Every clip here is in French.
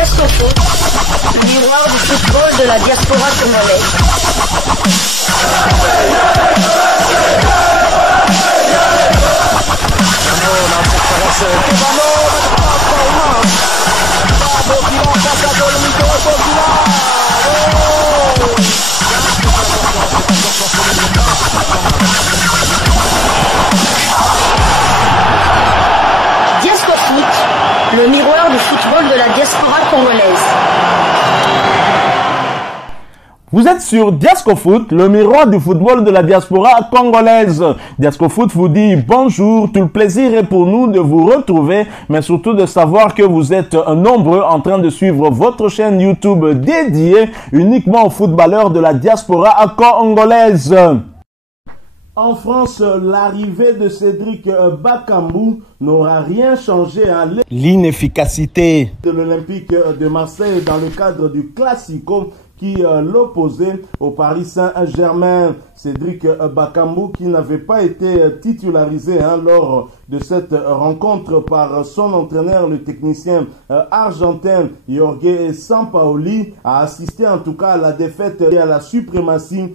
Diascofoot, miroir du football de la diaspora congolaise. Diascofoot, le miroir du football de la diaspora congolaise. Vous êtes sur Diascofoot, le miroir du football de la diaspora congolaise. Diascofoot vous dit bonjour, tout le plaisir est pour nous de vous retrouver, mais surtout de savoir que vous êtes nombreux en train de suivre votre chaîne YouTube dédiée uniquement aux footballeurs de la diaspora congolaise. En France, l'arrivée de Cédric Bakambu n'aura rien changé à l'inefficacité de l'Olympique de Marseille dans le cadre du Classico qui l'opposait au Paris Saint-Germain. Cédric Bakambu qui n'avait pas été titularisé lors de cette rencontre par son entraîneur, le technicien argentin Jorge Sampaoli, a assisté en tout cas à la défaite et à la suprématie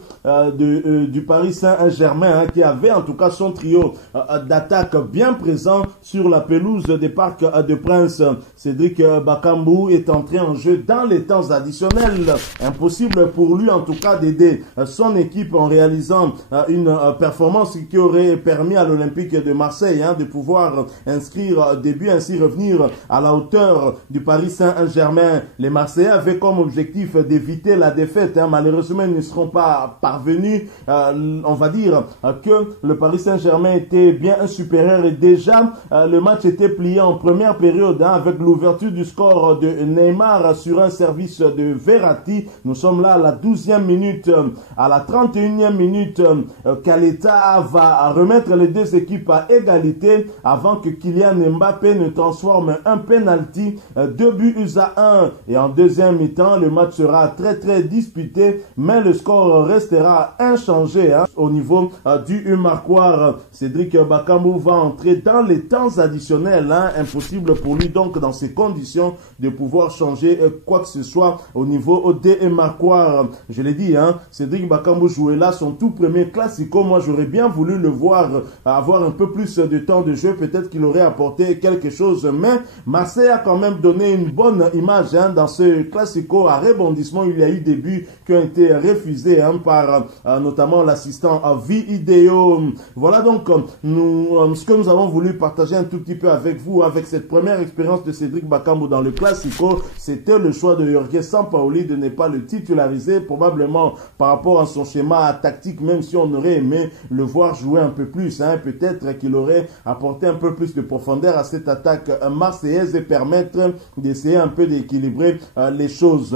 du Paris Saint-Germain qui avait en tout cas son trio d'attaque bien présent sur la pelouse des Parcs de Prince. Cédric Bakambu est entré en jeu dans les temps additionnels. Impossible pour lui en tout cas d'aider son équipe en réalisant une performance qui aurait permis à l'Olympique de Marseille de pouvoir inscrire des buts, ainsi revenir à la hauteur du Paris Saint-Germain. Les Marseillais avaient comme objectif d'éviter la défaite. Malheureusement, ils ne seront pas parvenus. On va dire que le Paris Saint-Germain était bien supérieur et déjà le match était plié en première période avec l'ouverture du score de Neymar sur un service de Verratti. Nous sommes là à la 12e minute. À la 31e minute, Kaleta va remettre les deux équipes à égalité avant que Kylian Mbappé ne transforme un penalty, 2 buts à 1. Et en deuxième mi-temps, le match sera très disputé, mais le score restera inchangé au niveau du marquoir. Cédric Bakambu va entrer dans les temps additionnels. Impossible pour lui donc dans ces conditions de pouvoir changer quoi que ce soit au niveau des marquoirs. Je l'ai dit, Cédric Bakambu jouait là son tout premier Classico. Moi, j'aurais bien voulu le voir avoir un peu plus de temps de jeu. Peut-être qu'il aurait apporté quelque chose. Mais Marseille a quand même donné une bonne image dans ce Classico. À rebondissement, il y a eu des buts qui ont été refusés par notamment l'assistant vidéo. Voilà donc ce que nous avons voulu partager un tout petit peu avec vous, avec cette première expérience de Cédric Bakambu dans le Classico. C'était le choix de Jorge Sampaoli de ne pas le titulariser, probablement par rapport à son schéma tactique, même si on aurait aimé le voir jouer un peu plus. Peut-être qu'il aurait apporté un peu plus de profondeur à cette attaque marseillaise et permettre d'essayer un peu d'équilibrer les choses.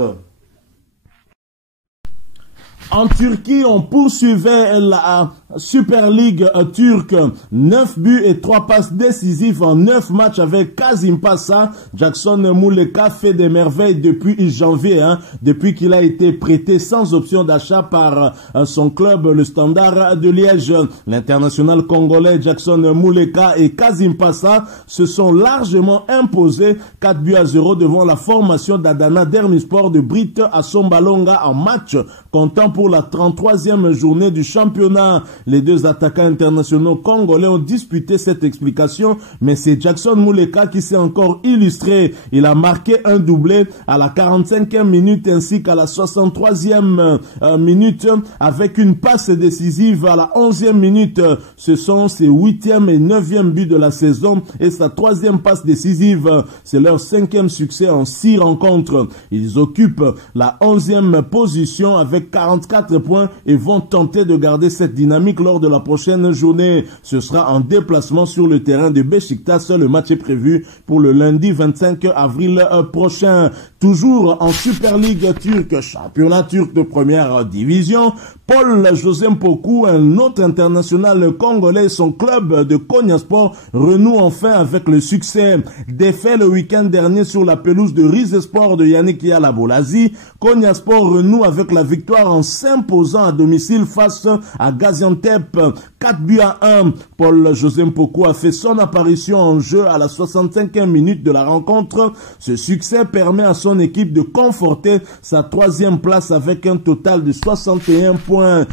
En Turquie, on poursuivait la Super League turque. 9 buts et 3 passes décisives en 9 matchs avec Kasimpasa. Jackson Muleka fait des merveilles depuis janvier, depuis qu'il a été prêté sans option d'achat par son club, le Standard de Liège. L'international congolais Jackson Muleka et Kasimpasa se sont largement imposés 4 buts à 0 devant la formation d'Adana Dermispor de Brit Assombalonga en match comptant pour la 33e journée du championnat. Les deux attaquants internationaux congolais ont disputé cette explication, mais c'est Jackson Muleka qui s'est encore illustré. Il a marqué un doublé à la 45e minute ainsi qu'à la 63e minute avec une passe décisive à la 11e minute. Ce sont ses 8e et 9e buts de la saison et sa 3e passe décisive. C'est leur 5e succès en 6 rencontres. Ils occupent la 11e position avec 44 points et vont tenter de garder cette dynamique lors de la prochaine journée. Ce sera en déplacement sur le terrain de Beşiktaş. Le match est prévu pour le lundi 25 avril prochain. Toujours en Super League turque, championnat turc de première division, Paul José Mpoku, un autre international congolais, son club de Konyaspor renoue enfin avec le succès. Défait le week-end dernier sur la pelouse de Rizespor de Yannick Yalabolasi, Konyaspor renoue avec la victoire en s'imposant à domicile face à Gaziantep Gaziantep 4-1. Paul-José Mpoko a fait son apparition en jeu à la 65e minute de la rencontre. Ce succès permet à son équipe de conforter sa 3e place avec un total de 61 points.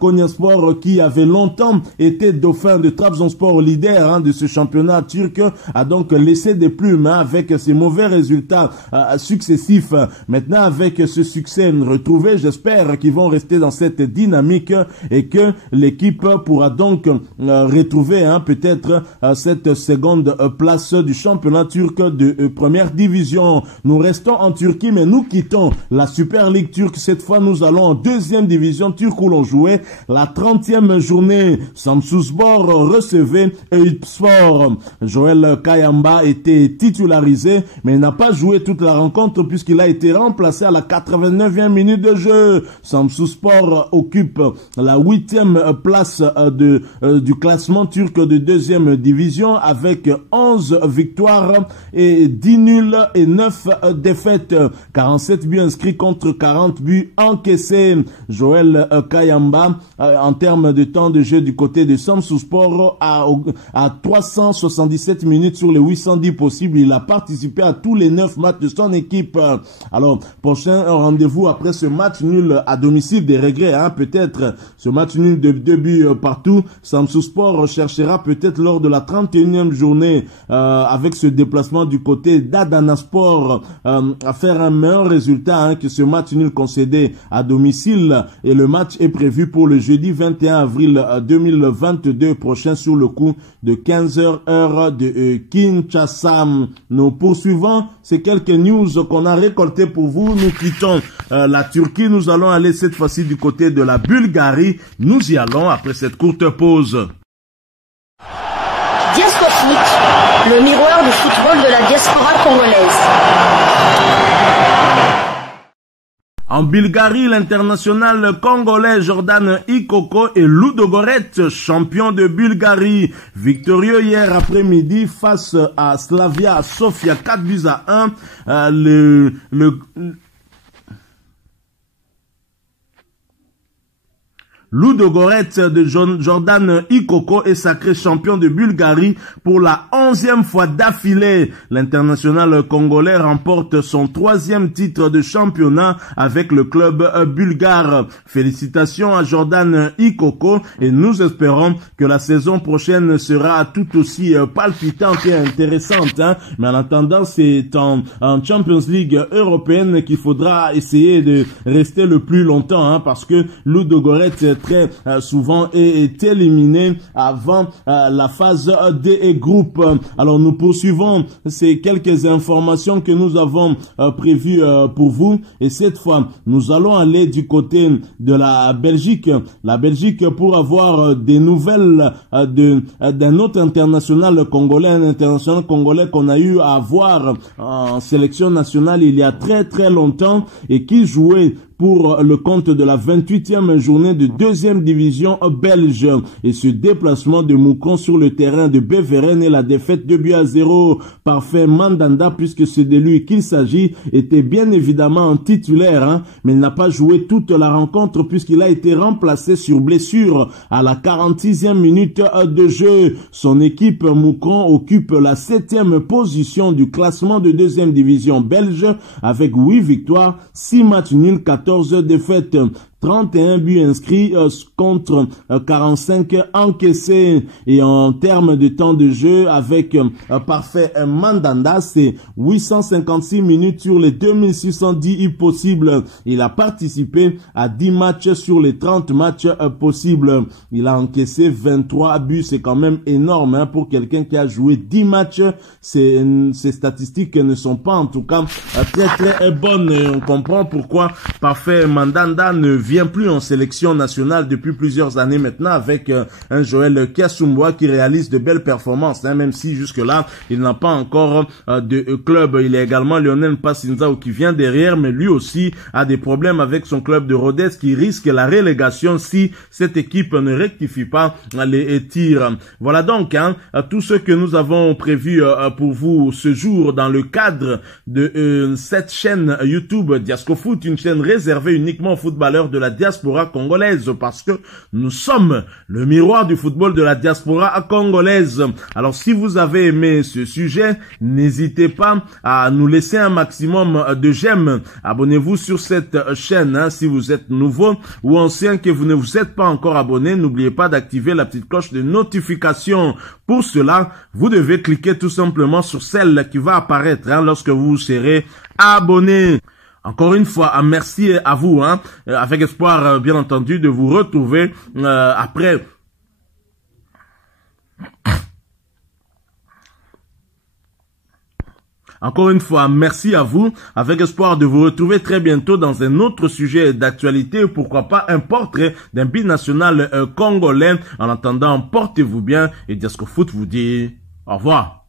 Konyaspor, qui avait longtemps été dauphin de Trabzonspor, leader de ce championnat turc, a donc laissé des plumes avec ses mauvais résultats successifs. Maintenant, avec ce succès retrouvé, j'espère qu'ils vont rester dans cette dynamique et que l'équipe pourra donc retrouver peut-être cette seconde place du championnat turc de première division. Nous restons en Turquie, mais nous quittons la Super League turque. Cette fois, nous allons en 2e division turque où l'on jouait la 30e journée. Samsunspor recevait Eyüpspor. Joel Kayamba était titularisé, mais il n'a pas joué toute la rencontre puisqu'il a été remplacé à la 89e minute de jeu. Samsunspor occupe la 8e place du classement turc de 2e division avec 11 victoires et 10 nuls et 9 défaites. 47 buts inscrits contre 40 buts encaissés. Joel Kayamba, en termes de temps de jeu du côté de Samsunspor, à 377 minutes sur les 810 possibles. Il a participé à tous les 9 matchs de son équipe. Alors, prochain rendez-vous après ce match nul à domicile, des regrets, peut-être. Ce match nul de 2 buts partout. Samsunspor cherchera peut-être lors de la 31e journée, avec ce déplacement du côté d'Adanaspor, à faire un meilleur résultat que ce match nul concédé à domicile. Et le match est prévu pour le jeudi 21 avril 2022 prochain sur le coup de 15h heure de Kinshasa. Nous poursuivons ces quelques news qu'on a récoltées pour vous. Nous quittons la Turquie. Nous allons aller cette fois-ci du côté de la Bulgarie. Nous y allons après cette courte pause. Diascofoot, le miroir du football de la diaspora congolaise. En Bulgarie, l'international congolais Jordan Ikoko et Ludogorets, champion de Bulgarie, victorieux hier après-midi face à Slavia Sofia 4-1. Ludogorets de Jordan Ikoko est sacré champion de Bulgarie pour la 11e fois d'affilée. L'international congolais remporte son 3e titre de championnat avec le club bulgare. Félicitations à Jordan Ikoko et nous espérons que la saison prochaine sera tout aussi palpitante et intéressante. Mais en attendant, c'est en Champions League européenne qu'il faudra essayer de rester le plus longtemps parce que Ludogorets très souvent est éliminé avant la phase des groupes. Alors nous poursuivons ces quelques informations que nous avons prévues pour vous et cette fois nous allons aller du côté de la Belgique. La Belgique pour avoir des nouvelles d'un autre international congolais, un international congolais qu'on a eu à voir en sélection nationale il y a très longtemps et qui jouait pour le compte de la 28e journée de 2e division belge. Et ce déplacement de Moukon sur le terrain de Beveren et la défaite 2-0 parfait Mandanda, puisque c'est de lui qu'il s'agit, était bien évidemment titulaire, mais il n'a pas joué toute la rencontre puisqu'il a été remplacé sur blessure à la 46e minute de jeu. Son équipe Moukon occupe la 7e position du classement de 2e division belge avec 8 victoires, 6 matchs nuls, 14 défaites. 31 buts inscrits contre 45 encaissés. Et en termes de temps de jeu, avec parfait Mandanda, c'est 856 minutes sur les 2610 possibles. Il a participé à 10 matchs sur les 30 matchs possibles. Il a encaissé 23 buts. C'est quand même énorme pour quelqu'un qui a joué 10 matchs. Ces statistiques ne sont pas en tout cas très bonnes. Et on comprend pourquoi parfait Mandanda ne vient plus en sélection nationale depuis plusieurs années maintenant avec un Joël Kiasumboa qui réalise de belles performances, même si jusque-là, il n'a pas encore de club. Il y a également Lionel Passinzao qui vient derrière, mais lui aussi a des problèmes avec son club de Rodez qui risque la relégation si cette équipe ne rectifie pas les tirs. Voilà donc tout ce que nous avons prévu pour vous ce jour dans le cadre de cette chaîne YouTube Diascofoot, une chaîne réservée uniquement aux footballeurs de de la diaspora congolaise parce que nous sommes le miroir du football de la diaspora congolaise. Alors si vous avez aimé ce sujet, n'hésitez pas à nous laisser un maximum de j'aime. Abonnez-vous sur cette chaîne si vous êtes nouveau ou ancien que vous ne vous êtes pas encore abonné. N'oubliez pas d'activer la petite cloche de notification. Pour cela, vous devez cliquer tout simplement sur celle qui va apparaître lorsque vous serez abonné. Encore une fois, merci à vous, avec espoir, bien entendu, de vous retrouver après. Encore une fois, merci à vous, avec espoir de vous retrouver très bientôt dans un autre sujet d'actualité, pourquoi pas un portrait d'un binational congolais. En attendant, portez-vous bien et Diasco Foot vous dit au revoir.